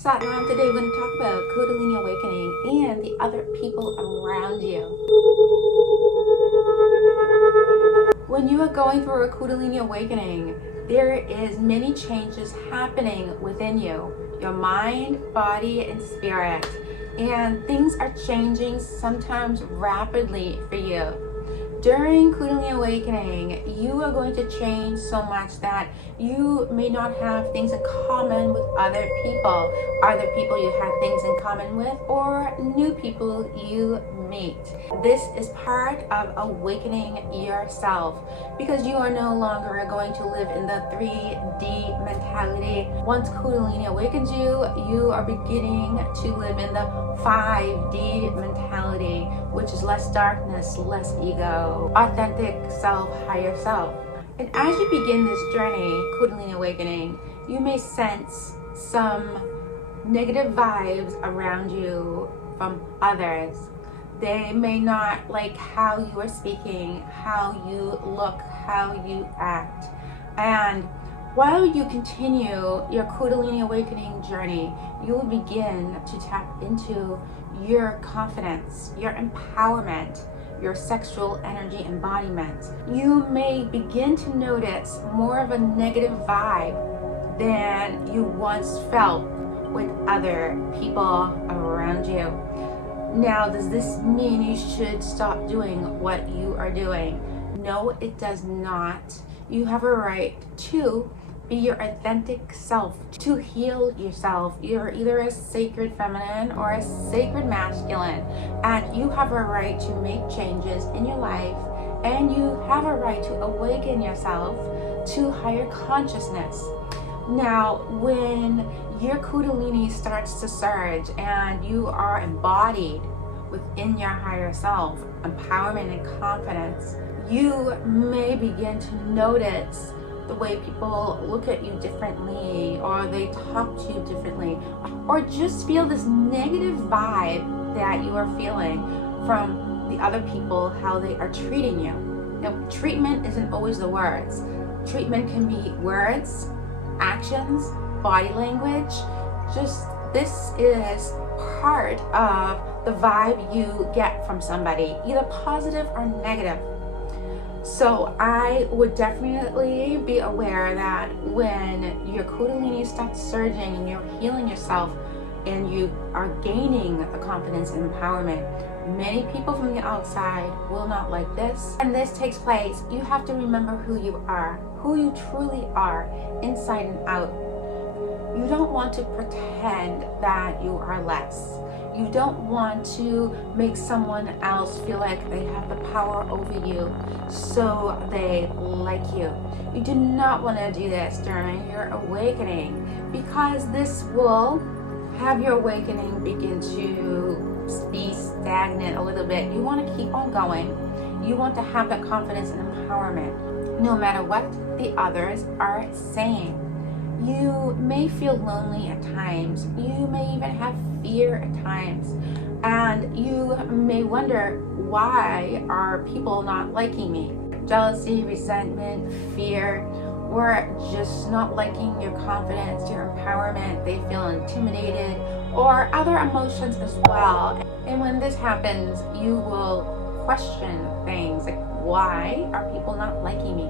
Today we're going to talk about Kundalini Awakening and the other people around you. When you are going through a Kundalini Awakening, there is many changes happening within you, your mind, body, and spirit. And things are changing sometimes rapidly for you. During Kundalini Awakening, you are going to change so much that you may not have things in common with other people you had things in common with, or new people you meet. This is part of awakening yourself, because you are no longer going to live in the 3D mentality. Once Kundalini awakens you, you are beginning to live in the 5D mentality, which is less darkness, less ego, authentic self, higher self. And as you begin this journey, Kundalini Awakening, you may sense some negative vibes around you from others. They may not like how you are speaking, how you look, how you act. And while you continue your Kundalini Awakening journey, you will begin to tap into your confidence, your empowerment, your sexual energy embodiment. You may begin to notice more of a negative vibe than you once felt with other people around you. Now, does this mean you should stop doing what you are doing? No, it does not. You have a right to be your authentic self, to heal yourself. You're either a sacred feminine or a sacred masculine, and you have a right to make changes in your life, and you have a right to awaken yourself to higher consciousness. Now, when your Kundalini starts to surge and you are embodied within your higher self, empowerment and confidence, you may begin to notice the way people look at you differently, or they talk to you differently, or just feel this negative vibe that you are feeling from the other people, how they are treating you. Now, treatment isn't always the words. Treatment can be words, actions, body language. Just this is part of the vibe you get from somebody, either positive or negative. So I would definitely be aware that when your Kundalini starts surging and you're healing yourself and you are gaining the confidence and empowerment, many people from the outside will not like this. And this takes place, you have to remember who you are, who you truly are, inside and out. You don't want to pretend that you are less. You don't want to make someone else feel like they have the power over you, so they like you. You do not want to do this during your awakening, because this will have your awakening begin to be stagnant a little bit. You want to keep on going. You want to have that confidence and empowerment, no matter what the others are saying. You may feel lonely at times. You may even have fear at times. And you may wonder, why are people not liking me? Jealousy, resentment, fear, or just not liking your confidence, your empowerment. They feel intimidated, or other emotions as well. And when this happens, you will question things like, why are people not liking me?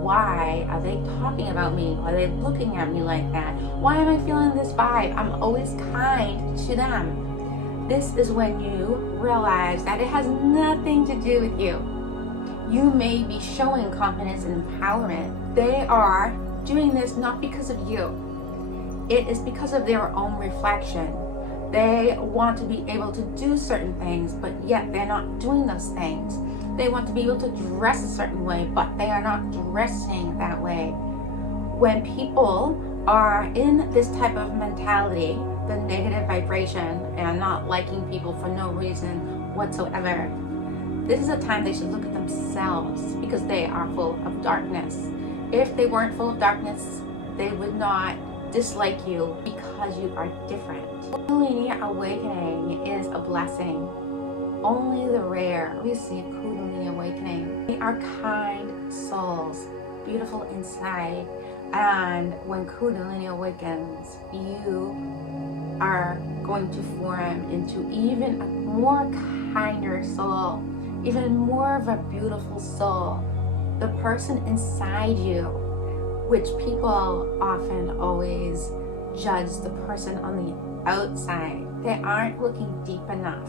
Why are they talking about me? Are they looking at me like that? Why am I feeling this vibe? I'm always kind to them. This is when you realize that it has nothing to do with you. You may be showing confidence and empowerment. They are doing this not because of you. It is because of their own reflection. They want to be able to do certain things, but yet they're not doing those things. They want to be able to dress a certain way, but they are not dressing that way. When people are in this type of mentality, the negative vibration and not liking people for no reason whatsoever, this is a time they should look at themselves, because they are full of darkness. If they weren't full of darkness, they would not dislike you, because you are different. Kundalini Awakening is a blessing. Only the rare receive Kundalini Awakening. We are kind souls, beautiful inside, and when Kundalini awakens, you going to form into even a more kinder soul, even more of a beautiful soul. The person inside you, which people often always judge the person on the outside. They aren't looking deep enough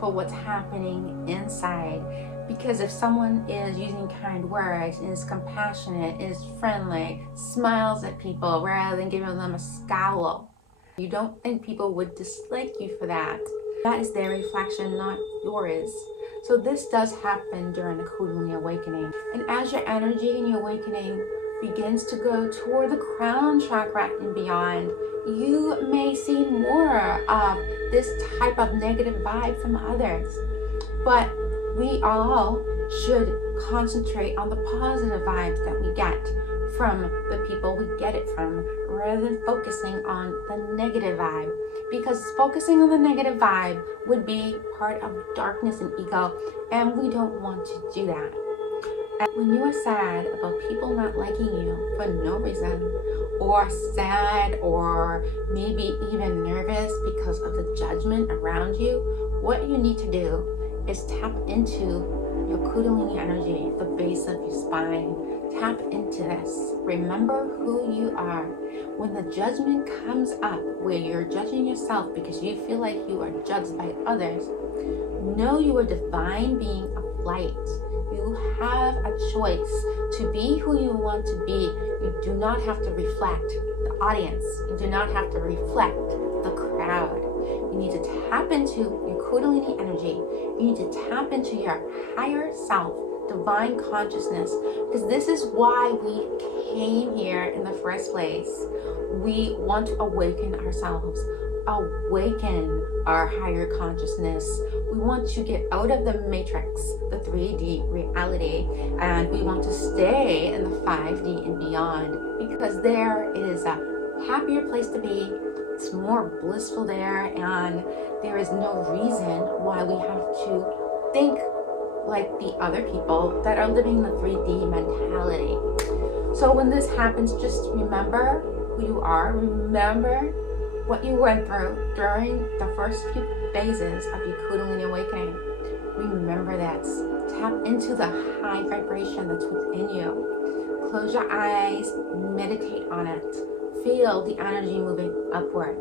for what's happening inside. Because if someone is using kind words, is compassionate, is friendly, smiles at people rather than giving them a scowl, you don't think people would dislike you for that. That is their reflection, not yours. So this does happen during the Kundalini Awakening. And as your energy and your awakening begins to go toward the crown chakra and beyond, you may see more of this type of negative vibe from others. But we all should concentrate on the positive vibes that we get from the people we get it from, rather than focusing on the negative vibe. Because focusing on the negative vibe would be part of darkness and ego, and we don't want to do that. And when you are sad about people not liking you for no reason, or sad, or maybe even nervous because of the judgment around you, what you need to do is tap into your Kundalini energy, the base of your spine. Tap into this. Remember who you are. When the judgment comes up, where you're judging yourself because you feel like you are judged by others, know you are a divine being of light. You have a choice to be who you want to be. You do not have to reflect the audience. You do not have to reflect the crowd. You need to tap into your Kundalini energy. You need to tap into your higher self, divine consciousness, because this is why we came here in the first place. We want to awaken ourselves, awaken our higher consciousness. We want to get out of the matrix, the 3D reality, and we want to stay in the 5D and beyond, because there is a happier place to be. It's more blissful there, and there is no reason why we have to think like the other people that are living the 3D mentality. So when this happens, just remember who you are. Remember what you went through during the first few phases of your Kundalini Awakening. Remember this. Tap into the high vibration that's within you. Close your eyes, meditate on it. Feel the energy moving upward.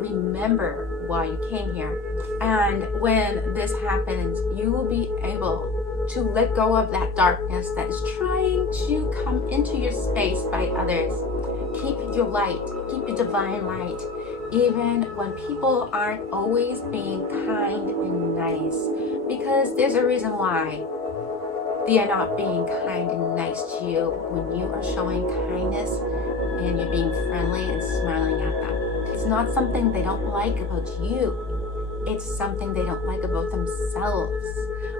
Remember why you came here. And when this happens, you will be able to let go of that darkness that is trying to come into your space by others. Keep your light, keep your divine light, even when people aren't always being kind and nice, because there's a reason why they are not being kind and nice to you. When you are showing kindness and you're being friendly and smiling at them, it's not something they don't like about you. It's something they don't like about themselves.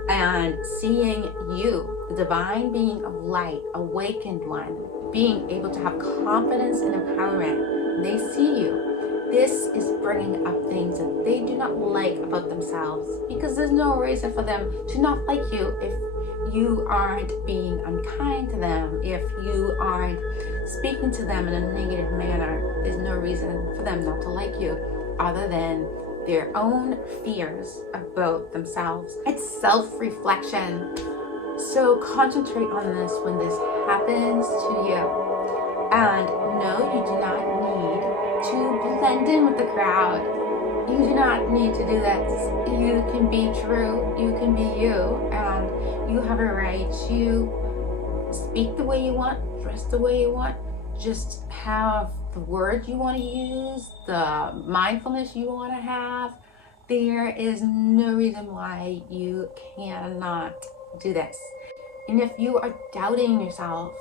And seeing you, the divine being of light, awakened one, being able to have confidence and empowerment, they see you. This is bringing up things that they do not like about themselves, because there's no reason for them to not like you if you aren't being unkind to them, if you aren't speaking to them in a negative manner. There's no reason for them not to like you other than their own fears about themselves. It's self-reflection. So concentrate on this when this happens to you. And no, you do not need to blend in with the crowd. You do not need to do this. You can be true, you can be you, and you have a right to speak the way you want, dress the way you want, just have the words you want to use, the mindfulness you want to have. There is no reason why you cannot do this. And if you are doubting yourself,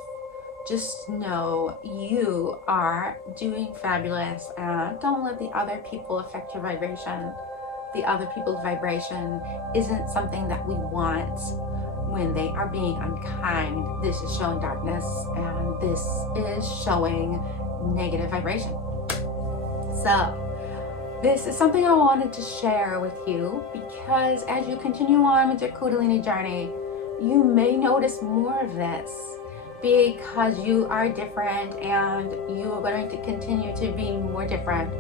just know you are doing fabulous, and don't let the other people affect your vibration. The other people's vibration isn't something that we want when they are being unkind. This is showing darkness, and this is showing negative vibration. So this is something I wanted to share with you, because as you continue on with your Kundalini journey, you may notice more of this, because you are different and you are going to continue to be more different.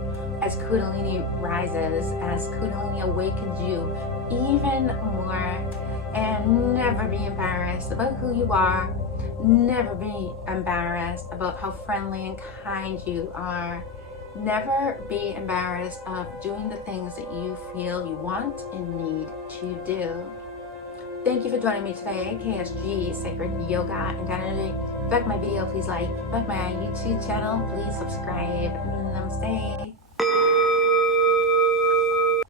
as Kundalini rises, as Kundalini awakens you even more. And never be embarrassed about who you are. Never be embarrassed about how friendly and kind you are. Never be embarrassed of doing the things that you feel you want and need to do. Thank you for joining me today, KSG Sacred Yoga and Energy. If you like my video, please like. If you like my YouTube channel, please subscribe. Namaste.